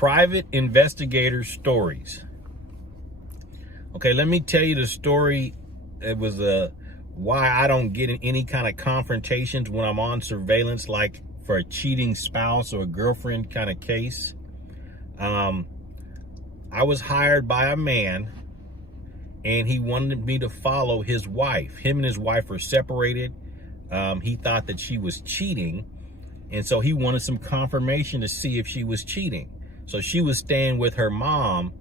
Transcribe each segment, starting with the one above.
Private Investigator Stories. Okay, let me tell you the story. It was why I don't get in any kind of confrontations when I'm on surveillance, like for a cheating spouse or a girlfriend kind of case. I was hired by a man, and he wanted me to follow his wife. Him and his wife were separated. He thought that she was cheating, and so he wanted some confirmation to see if she was cheating. So she was staying with her mom,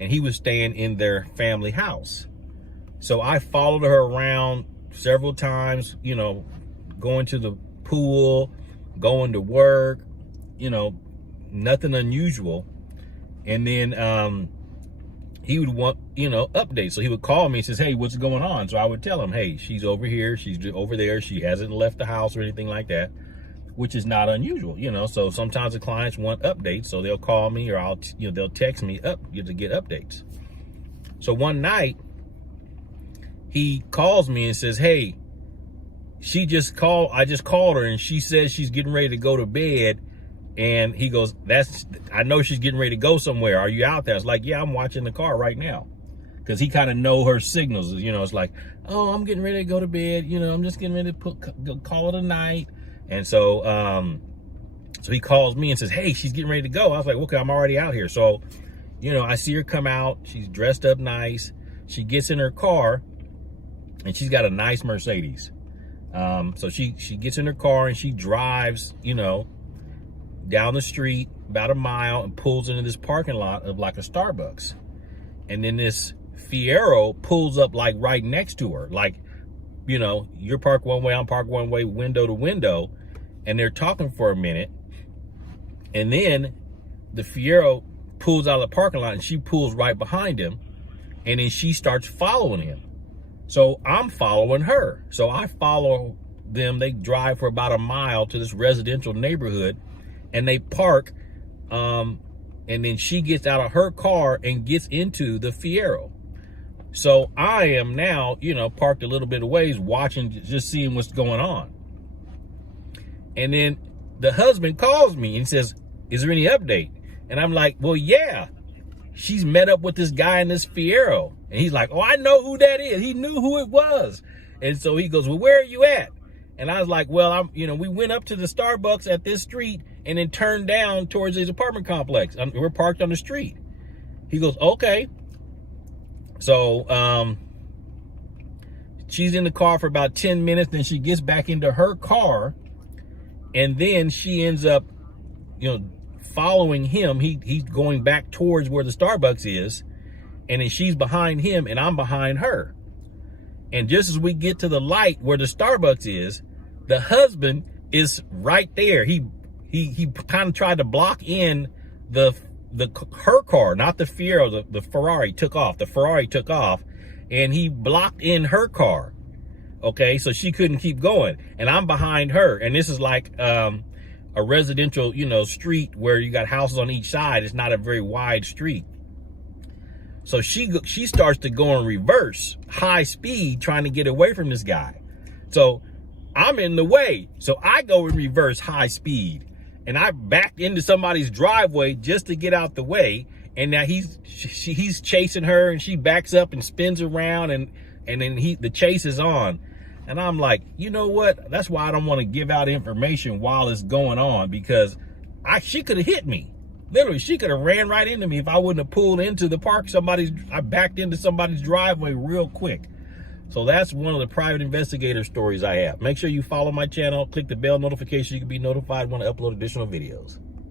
and he was staying in their family house. So I followed her around several times, you know, going to the pool, going to work, you know, nothing unusual. And then he would want, you know, updates. So he would call me and says, hey, what's going on? So I would tell him, hey, she's over here, she's over there, she hasn't left the house or anything like that, which is not unusual, you know. So sometimes the clients want updates, so they'll call me, or they'll text me to get updates. So one night he calls me and says, hey, I just called her and she says she's getting ready to go to bed. And he goes, I know she's getting ready to go somewhere. Are you out there? I was like, yeah, I'm watching the car right now. Because he kind of know her signals. You know, it's like, oh, I'm getting ready to go to bed. You know, I'm just getting ready to call it a night. And so so he calls me and says, hey, she's getting ready to go. I was like, okay, I'm already out here. So, you know, I see her come out. She's dressed up nice. She gets in her car, and she's got a nice Mercedes. So she gets in her car and she drives, you know, down the street about a mile and pulls into this parking lot of like a Starbucks. And then this Fiero pulls up like right next to her. Like, you know, you're parked one way, I'm parked one way, window to window. And they're talking for a minute. And then the Fiero pulls out of the parking lot and she pulls right behind him. And then she starts following him. So I'm following her. So I follow them. They drive for about a mile to this residential neighborhood. And they park, and then she gets out of her car and gets into the Fiero. So I am now, you know, parked a little bit of ways, watching, just seeing what's going on. And then the husband calls me and says, is there any update? And I'm like, well, yeah, she's met up with this guy in this Fiero. And he's like, oh, I know who that is. He knew who it was. And so he goes, well, where are you at? And I was like, well, we went up to the Starbucks at this street and then turned down towards his apartment complex. We're parked on the street. He goes, okay. So she's in the car for about 10 minutes. Then she gets back into her car. And then she ends up, you know, following him. He's going back towards where the Starbucks is. And then she's behind him and I'm behind her. And just as we get to the light where the Starbucks is, the husband is right there. He kind of tried to block in her car, not the Fiero, the Ferrari took off. The Ferrari took off and he blocked in her car. Okay, so she couldn't keep going. And I'm behind her. And this is like a residential, you know, street where you got houses on each side. It's not a very wide street. So she starts to go in reverse, high speed, trying to get away from this guy. So I'm in the way. So I go in reverse, high speed. And I backed into somebody's driveway just to get out the way. And now he's chasing her and she backs up and spins around and then the chase is on. And I'm like, you know what? That's why I don't want to give out information while it's going on, because she could have hit me. Literally, she could have ran right into me if I wouldn't have pulled into the park. I backed into somebody's driveway real quick. So that's one of the private investigator stories I have. Make sure you follow my channel, click the bell notification. You can be notified when I upload additional videos.